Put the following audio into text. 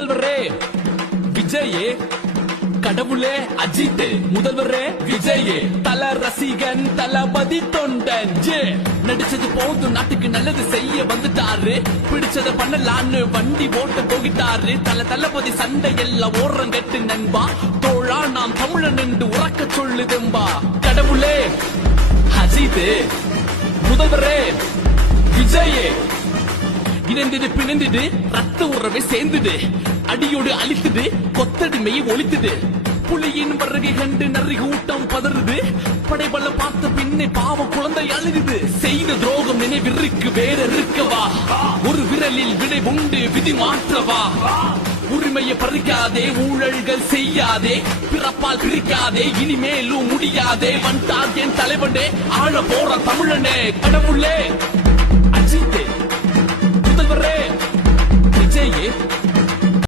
முதல்வரே விஜயே, கடவுளே அஜித், முதல்வரே விஜயே, தல ரசிகன் தளபதி தொண்டன் நடிச்சது போதும், நாட்டுக்கு நல்லது செய்ய வந்துட்டாரு, பிடிச்சத பண்ணலான்னு வண்டி ஓட்ட போகிட்டாரு. தளபதி சண்டை எல்லாம் ஓரம் கட்டு நண்பா, தோழா நாம் தமிழன் என்று உறக்க சொல்லுதம்பா. கடவுளே அஜித், முதல்வரே விஜயே, இணைந்தது பிணைந்தது ரத்த உறவை சேர்ந்தது, அடியோடு அழித்தது கொத்தடிமையை ஒழித்தது. புலியின் வருகை கண்டு நரி கூட்டம் பதறுது, படைபல பார்த்த பின்னே பாவ குழந்தை அழுகுது. செய்த துரோகம் நினைவிற்கு வேற இருக்கவா, ஒரு விரலில் விடை உண்டு விதி மாற்றவா. உரிமையை பறிக்காதே, ஊழல்கள் செய்யாதே, பிறப்பால் பிரிக்காதே, இனிமேலும் முடியாதே. வந்தார் என் தலைவனே, ஆழ போற தமிழனே. கடவுளே அஜித், முதல்வரே விஜயே,